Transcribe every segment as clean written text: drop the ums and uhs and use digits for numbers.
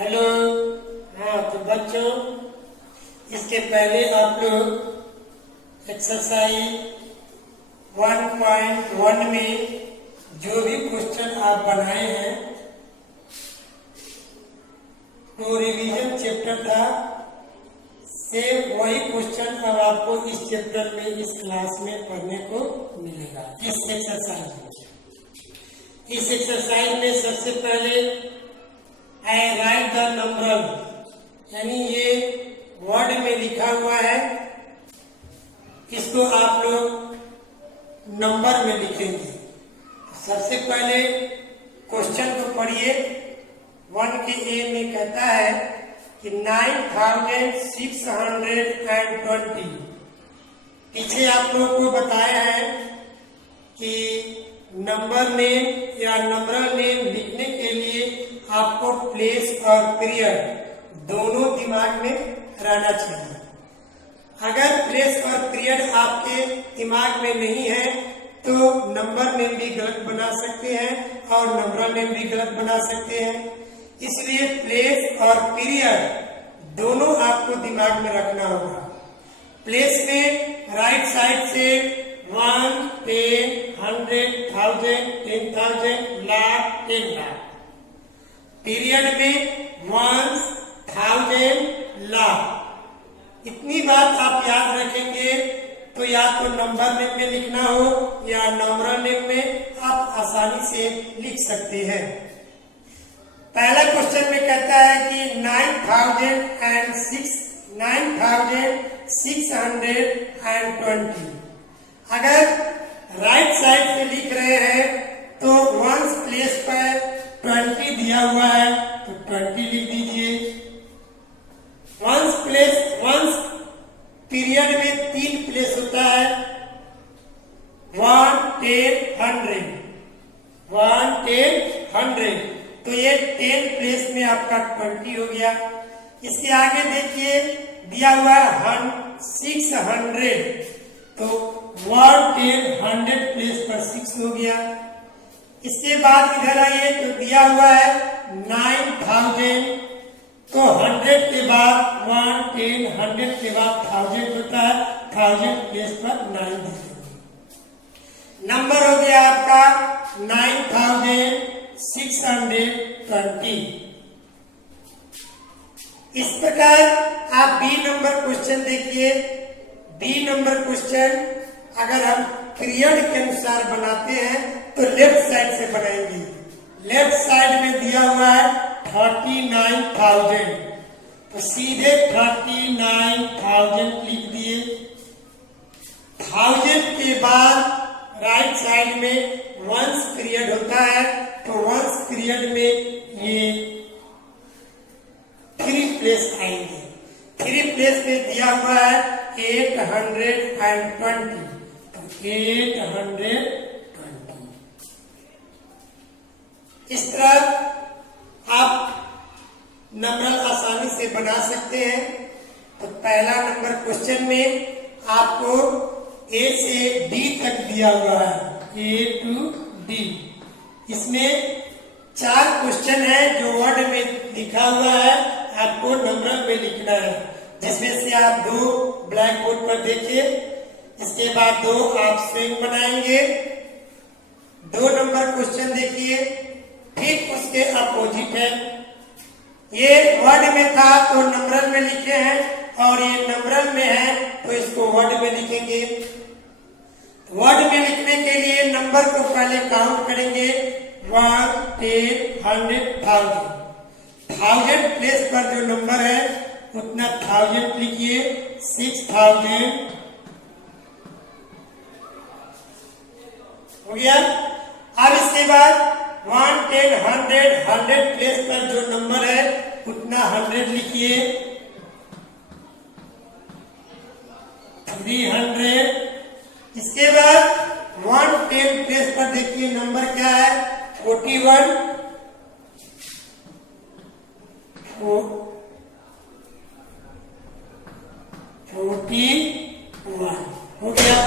Hello. हाँ तो बच्चों, इसके पहले आप लोग एक्सरसाइज 1.1 में जो भी क्वेश्चन आप बनाए हैं तो रिवीजन चैप्टर था, सेम वही क्वेश्चन अब आपको इस चैप्टर में इस क्लास में पढ़ने को मिलेगा। इस एक्सरसाइज में सबसे पहले आई राइट द नंबर, यानी ये वर्ड में लिखा हुआ है, इसको आप लोग नंबर में लिखेंगे। सबसे पहले क्वेश्चन को पढ़िए। 1 के ए में कहता है कि 9620। पीछे आप लोगों को बताया है कि नंबर नेम या नंबरल नेम लिखने के लिए आपको प्लेस और पीरियड दोनों दिमाग में रहना चाहिए। अगर प्लेस और पीरियड आपके दिमाग में नहीं है तो नंबर नेम भी गलत बना सकते हैं और नंबरल नेम भी गलत बना सकते हैं। इसलिए प्लेस और पीरियड दोनों आपको दिमाग में रखना होगा। प्लेस में राइट साइड से 1, 10, 100, 1000, 10,000, लाख, 10 लाख। पीरियड में 1, 1000, लाख। इतनी बात आप याद रखेंगे तो या तो नंबर नेम में लिखना हो या नंबरल नेम में आप आसानी से लिख सकते हैं। पहला क्वेश्चन में कहता है कि 9620। अगर राइट साइड से लिख रहे हैं तो वंस प्लेस पर 20 दिया हुआ है तो 20 लिख दीजिए। वंस पीरियड में 3 प्लेस होता है, 1, 10, 100। 1, 10, 100 तो ये 10 प्लेस में आपका 20 हो गया। इसके आगे देखिए दिया हुआ है 600 तो 1, 10, 100 प्लेस पर 6 हो गया। इसके बाद इधर आइए तो दिया हुआ है 9000 तो 100 के बाद 1, 10, 100 के बाद 1000 होता है, 1000 प्लेस पर 9 दीजिए। नंबर हो गया आपका 9620। इस प्रकार आप बी नंबर क्वेश्चन देखिए। बी नंबर क्वेश्चन अगर हम पीरियड के अनुसार बनाते हैं तो लेफ्ट साइड से बनाएंगे। लेफ्ट साइड में दिया हुआ है 39,000 तो सीधे 39,000 लिख दिए। 1000 के बाद राइट साइड में वंस पीरियड होता है तो वंस पीरियड में ये 3 प्लेस आएंगे। 3 प्लेस में दिया हुआ है 820 तो 820। इस तरह आप नंबर आसानी से बना सकते हैं। तो पहला नंबर क्वेश्चन में आपको ए से डी तक दिया हुआ है, A to D। इसमें 4 क्वेश्चन है जो वर्ड में लिखा हुआ है, आपको नंबर में लिखना है, जिसमें से आप 2 ब्लैक बोर्ड पर देखिए। इसके बाद 2 आप स्विंग बनाएंगे। 2 नंबर क्वेश्चन देखिए, ठीक उसके अपोजिट है। ये वर्ड में था तो नंबरल में लिखे हैं और ये नंबरल में है तो इसको वर्ड में लिखेंगे। वर्ड में लिखने के लिए नंबर को पहले काउंट करेंगे 1, 10, 100, 1000। 1000 प्लेस पर जो नंबर है उतना 1000 लिखिए। 6000 हो गया। अब इसके बाद 1, 10, 100 प्लेस पर जो नंबर है उतना 100 लिखिए। 300। इसके बाद 110 प्लेस पर देखिए नंबर क्या है, 41। 41 हो गया।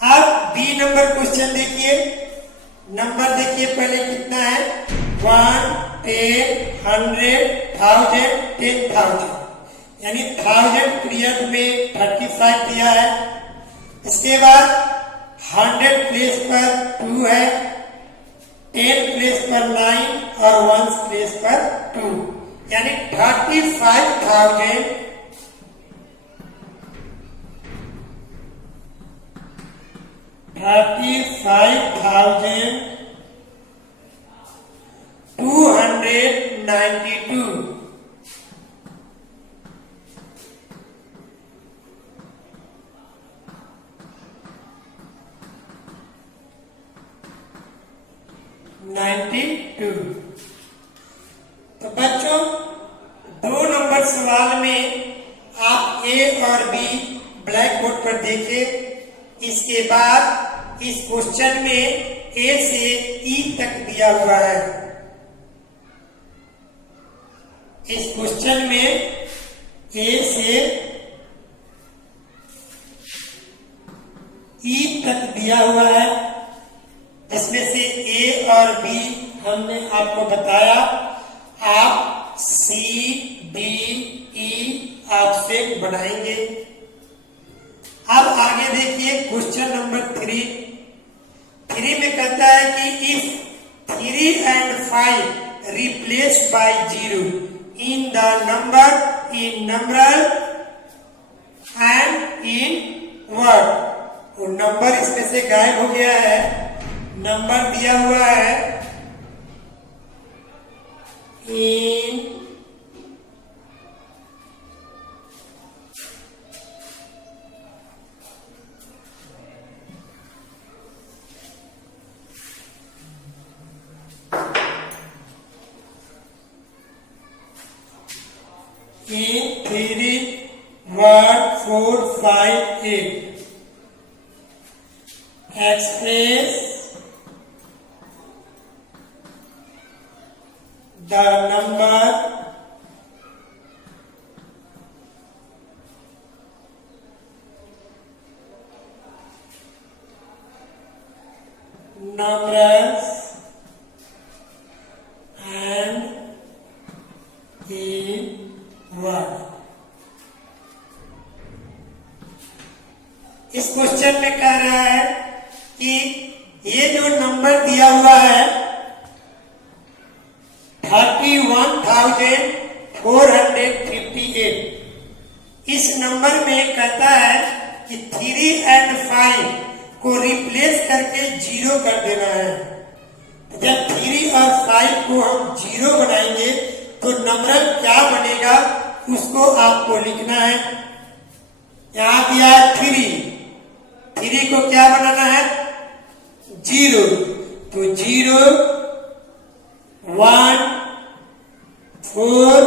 अब बी नंबर क्वेश्चन देखिए। नंबर देखिए पहले कितना है, 1, 10, 100, 1000, 10,000, यानी 1000 पीरियड में 35 दिया है। इसके बाद 100 प्लेस पर 2 है, 10 प्लेस पर 9 और 1 प्लेस पर 2, यानी 35,000 292 92। तो बच्चों 2 नंबर सवाल में आप ए और बी ब्लैक बोर्ड पर देखें। इसके बाद इस क्वेश्चन में ए से ई तक दिया हुआ है। इस क्वेश्चन में ए से ई तक दिया हुआ है, जिसमें से ए और बी हमने आपको बताया। आप सी डी ई आपसे बनाएंगे। अब आगे देखिए क्वेश्चन नंबर 3 में कहता है कि if 3 and 5 replace by 0 in the number in numeral and in word. वो नंबर इसमें से गायब हो गया है। नंबर दिया हुआ है इन in 3, 1, 4, 5, 8 express the number numbers and in word। इस क्वेश्चन में कह रहा है कि ये जो नंबर दिया हुआ है 31,458, इस नंबर में कहता है कि 3 and 5 को रिप्लेस करके 0 कर देना है। जब 3 और 5 को हम 0 बनाएंगे तो नंबर क्या बनेगा उसको आपको लिखना है। यहां दिया है 3 को क्या बनाना है 0, तो 0, 1, 4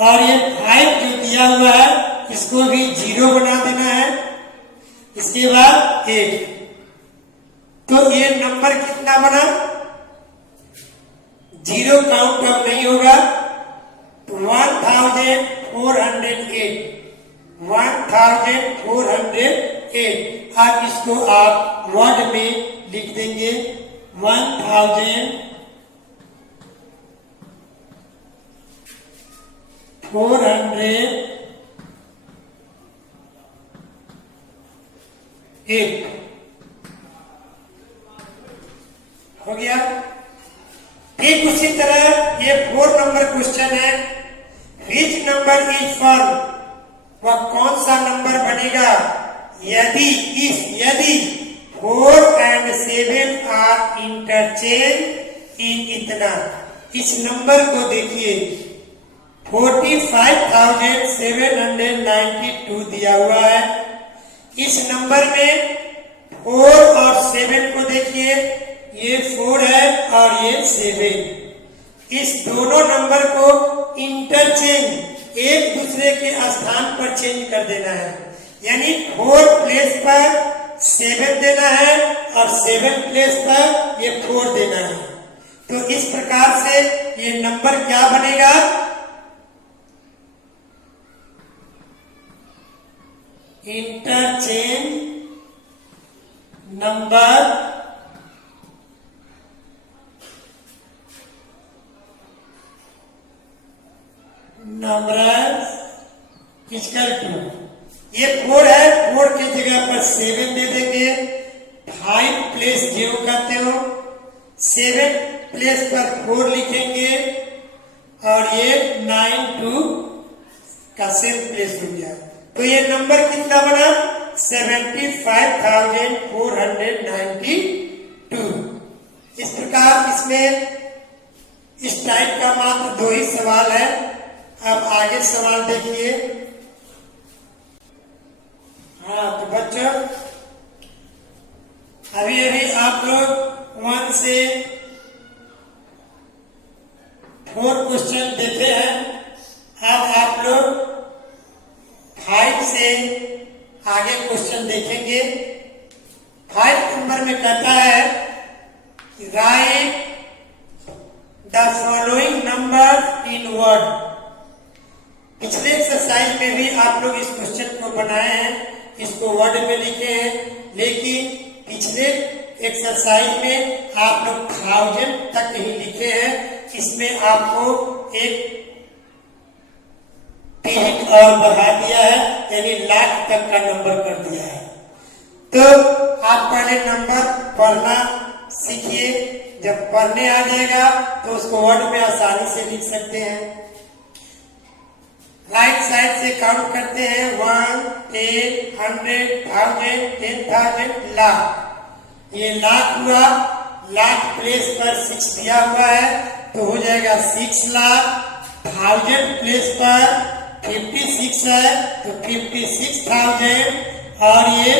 और ये 5 जो दिया हुआ है इसको भी 0 बना देना है। इसके बाद 8, तो ये नंबर कितना बना 0 काउंट अब नहीं होगा, 1408। अब इसको आप वर्ड में लिख देंगे 1408 हो गया। ठीक उसी तरह ये 4 नंबर क्वेश्चन है। विच नंबर इज फॉर्म, वह कौन सा नंबर बनेगा यदि 4 and 7 आर इंटरचेंज इन इतना। इस नंबर को देखिए 45,792 दिया हुआ है। इस नंबर में 4 और 7 को देखिए, ये 4 है और ये 7। इस दोनों नंबर को इंटरचेंज एक दूसरे के स्थान पर चेंज कर देना है, यानी 4 प्लेस पर 7 देना है और 7 प्लेस पर ये 4 देना है। तो इस प्रकार से ये नंबर क्या बनेगा interchange number number equal to, ये 4 है, 4 की जगह पर 7 दे देंगे। 5 प्लेस जो कहते हो, 7 प्लेस पर 4 लिखेंगे और ये 9 2 का सेम प्लेस हो गया। तो ये नंबर कितना बना? 75,492। इस प्रकार इसमें इस टाइप का मात्र 2 ही सवाल है। अब आगे सवाल देखिए। हाँ तो बच्चों, अभी अभी आप लोग 1 से 4 क्वेश्चन देखे हैं। अब आप लोग 5 से आगे क्वेश्चन देखेंगे। 5 नंबर में कहता है right the following number in word. पिछले एक्सरसाइज में भी आप लोग इस क्वेश्चन को बनाए हैं, इसको वर्ड में लिखे हैं, लेकिन पिछले एक्सरसाइज में आप लोग 1000 तक ही लिखे हैं। इसमें आपको एक डिजिट और बढ़ा दिया है, यानी लाख तक का नंबर कर दिया है। तो आप पहले नंबर पढ़ना सीखिए। जब पढ़ने आ जाएगा तो उसको वर्ड में आसानी से लिख सकते हैं। राइट साइड से काउंट करते हैं 1, 10, 100, 1000, 10,000, लाख। ये लाख हुआ, लाख प्लेस पर 6 दिया हुआ है तो हो जाएगा 6 लाख। 1000 प्लेस पर 56 है तो 56,000 और ये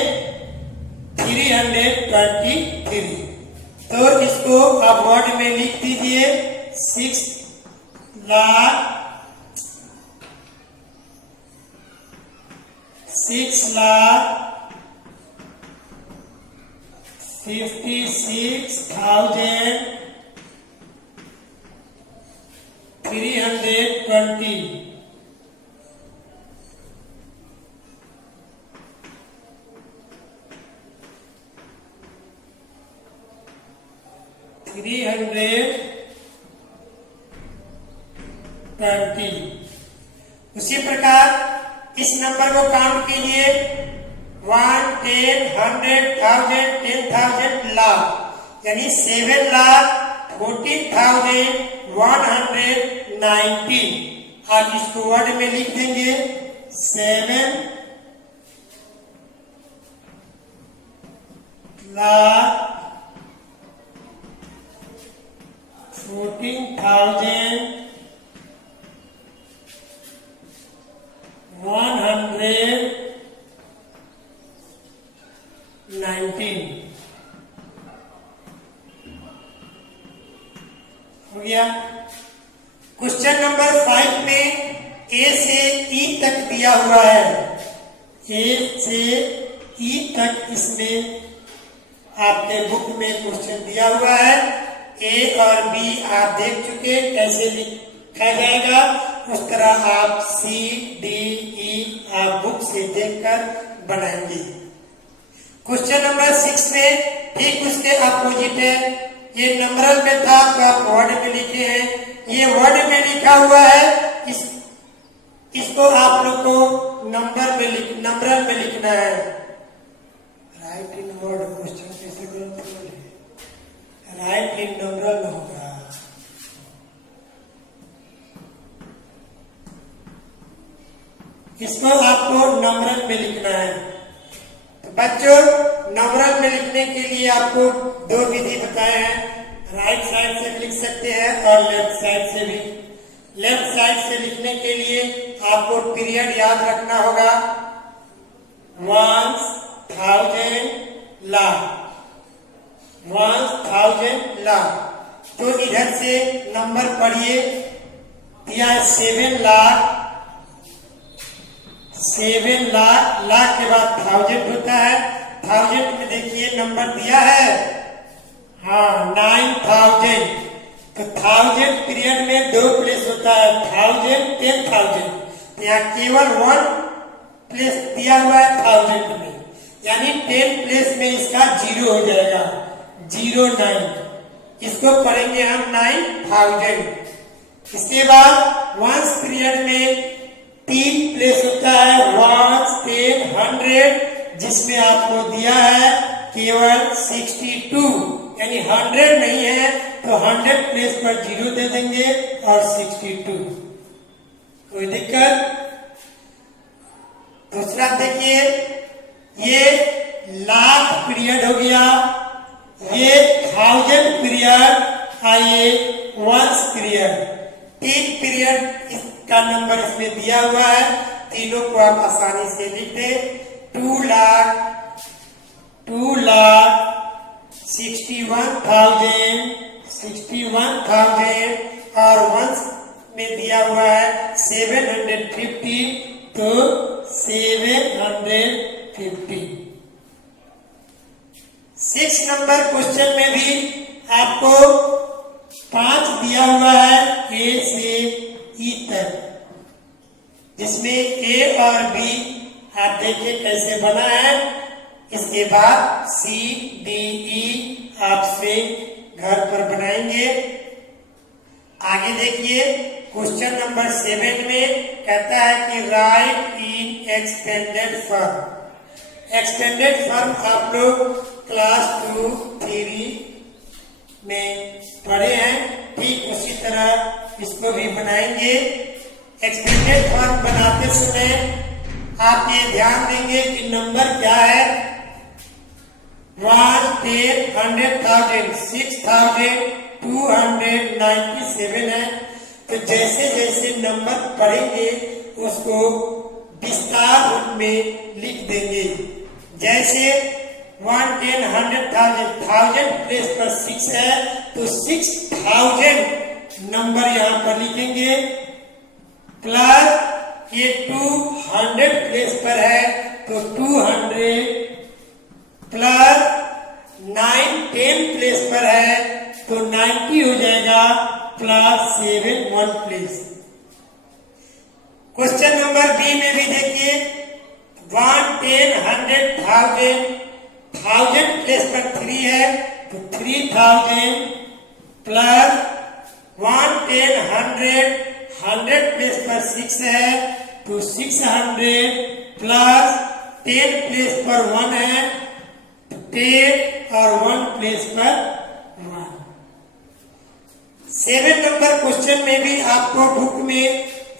323। तो इसको आप वर्ड में लिख दीजिए 6 लाख 56,320। उसी प्रकार इस नंबर को काउंट कीजिए 1, 10, 100, 1000, 10,000, लाख, यानी 7,14,190। और इसको वर्ड में लिख देंगे 7,14,119 हो गया। क्वेश्चन नंबर 5 में ए से ई तक दिया हुआ है। ए से ई तक इसमें आपके बुक में क्वेश्चन दिया हुआ है। ए और बी आप देख चुके, कैसे लिखा जाएगा उस तरह आप सी डी ई आप बुक से देखकर बनाएंगे। क्वेश्चन नंबर 6 में ठीक उसके अपोजिट है। ये नंबरल में था तो आप वर्ड में लिखे हैं, ये वर्ड में लिखा हुआ है। इसको आप लोग को नंबरल में लिखना है। राइट इन वर्ड क्वेश्चन कैसे गलत है? राइट इन नंबरल होगा। इसको आपको नंबरल में लिखना है। तो बच्चों, नंबरल में लिखने के लिए आपको 2 विधि बताए हैं। राइट साइड से भी लिख सकते हैं और लेफ्ट साइड से भी। लेफ्ट साइड से लिखने के लिए आपको पीरियड याद रखना होगा। 1000 लाख, 1000 लाख। तो इधर से नंबर पढ़िए, दिया है 7 लाख। 7 लाख, लाख के बाद 1000 होता है। 1000 में देखिए नंबर दिया है, हाँ 9000। तो 1000 पीरियड में 2 प्लेस होता है, 1000, 10,000। यहाँ केवल 1 प्लेस दिया हुआ है 1000 में, यानी 10 प्लेस में इसका 0 हो जाएगा, 09। इसको पढ़ेंगे हम 9000। इसके बाद वंस पीरियड में 3 प्लेस होता है, 1, 10, 100, जिसमें आपको दिया है केवल 62, यानी 100 नहीं है तो 100 प्लेस पर 0 दे देंगे और 62। कोई दिक्कत? दूसरा देखिए, ये लाख पीरियड हो गया, ये 1000 पीरियड, आइए वंस पीरियड। 3 पीरियड इसका नंबर इसमें दिया हुआ है, तीनों को आप आसानी से लिख दें। 2 लाख, 61,000 और वंस में दिया हुआ है 750, तो 750। 6 नंबर क्वेश्चन में भी आपको 5 दिया हुआ है ए से ई तक, जिसमें ए और बी आप देखिए कैसे बना है। इसके बाद सी डी ई आपसे घर पर बनाएंगे। आगे देखिए, क्वेश्चन नंबर 7 में कहता है कि राइट इन एक्सपेंडेड फॉर्म। एक्सपेंडेड फॉर्म आप लोग क्लास 2 थ्योरी में पढ़े हैं, ठीक उसी तरह इसको भी बनाएंगे। एक्सपेंडेड फॉर्म बनाते समय आप ये ध्यान देंगे कि नंबर क्या है, 1, 10, 100,000, 6,297 है। तो जैसे जैसे नंबर पढ़ेंगे उसको विस्तार रूप में लिख देंगे। जैसे 1, 10, 100,000, 1000 प्लेस पर 6 है तो 6000 नंबर यहाँ पर लिखेंगे, प्लस ये 200 प्लेस पर है तो 200, प्लस 9, 10 प्लेस पर है तो 90 हो जाएगा, plus 7 1 place. Question number B में भी देखिए, 1, 10, 100,000, 1000 प्लेस पर 3 है तो 3000, प्लस 1, 10, 100 प्लेस पर 6 है तो 600, प्लस 10 प्लेस पर 1 है तो 10 और 1 प्लेस पर 1। 7 नंबर क्वेश्चन में भी आपको बुक में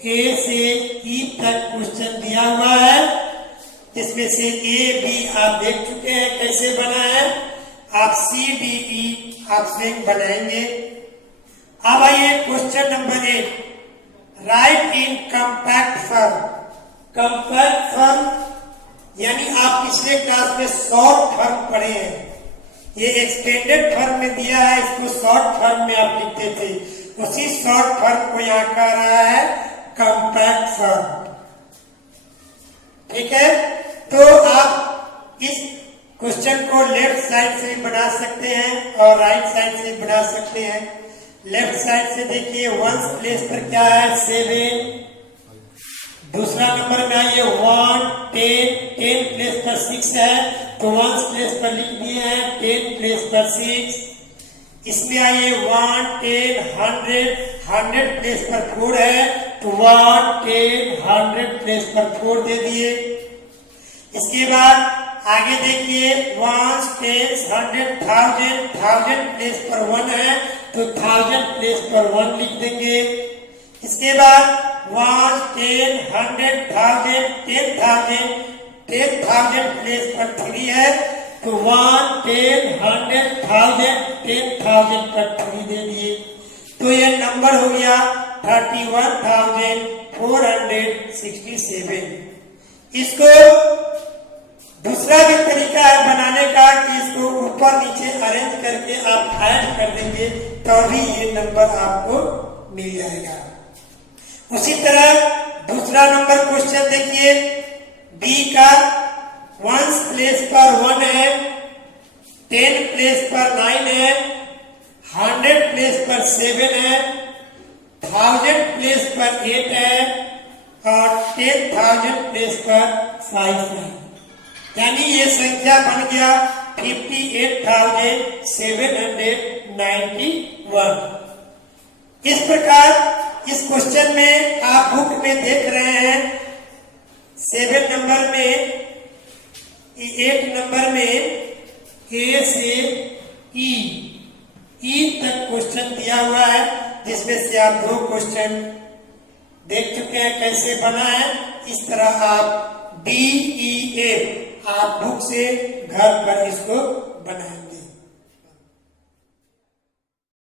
ए से ई तक क्वेश्चन दिया हुआ है, जिसमें से ए बी आप देख चुके हैं कैसे बना है। आप सी डी ई आप स्वयं बनाएंगे। अब आइए क्वेश्चन नंबर 8, राइट इन कॉम्पैक्ट फॉर्म। कॉम्पैक्ट फॉर्म यानी आप पिछले क्लास में शॉर्ट फॉर्म पढ़े हैं, ये एक्सटेंडेड फॉर्म में दिया है, इसको शॉर्ट फॉर्म में आप लिखते थे, उसी शॉर्ट फॉर्म को यहाँ कह रहा है कॉम्पैक्ट फॉर्म। ठीक है, तो आप इस क्वेश्चन को लेफ्ट साइड से भी बना सकते हैं और राइट साइड से भी बना सकते हैं। लेफ्ट साइड से देखिए, वंस प्लेस पर क्या है 7, दूसरा नंबर में आइए 1, 10 प्लेस पर 6 है तो वंस प्लेस पर लिख दिए हैं, 10 प्लेस पर 6। इसमें आइए 1, 10, 100 प्लेस पर 4 है तो 1, 10, 100 प्लेस पर 4 दे दिए। इसके बाद आगे देखिए, 1, 10, 100,000 प्लेस पर 1 है तो 1000 प्लेस पर 1 लिख देंगे। इसके बाद 1, 10, 100,000, 10,000 प्लेस पर 3 है तो 1, 10, 100,000, 10,000 पर 3 दे दिए। तो यह नंबर हो गया 31,467। इसको दूसरा भी तरीका है बनाने का कि इसको ऊपर नीचे अरेंज करके आप ऐड कर देंगे तो भी ये नंबर आपको मिल जाएगा। उसी तरह दूसरा नंबर क्वेश्चन देखिए, बी का वंस प्लेस पर 1 है, 10 प्लेस पर 9 है, 100 प्लेस पर 7 है, 1000 प्लेस पर 8 है और 10,000 प्लेस पर 5 है। यानी ये संख्या बन गया 58,791। इस प्रकार इस क्वेश्चन में आप बुक में देख रहे हैं 7 नंबर में 8 नंबर में ए से ई तक क्वेश्चन दिया हुआ है, जिसमें से आप 2 क्वेश्चन देख चुके हैं कैसे बना है। इस तरह आप DEF आप बुक से घर पर इसको बनाएंगे।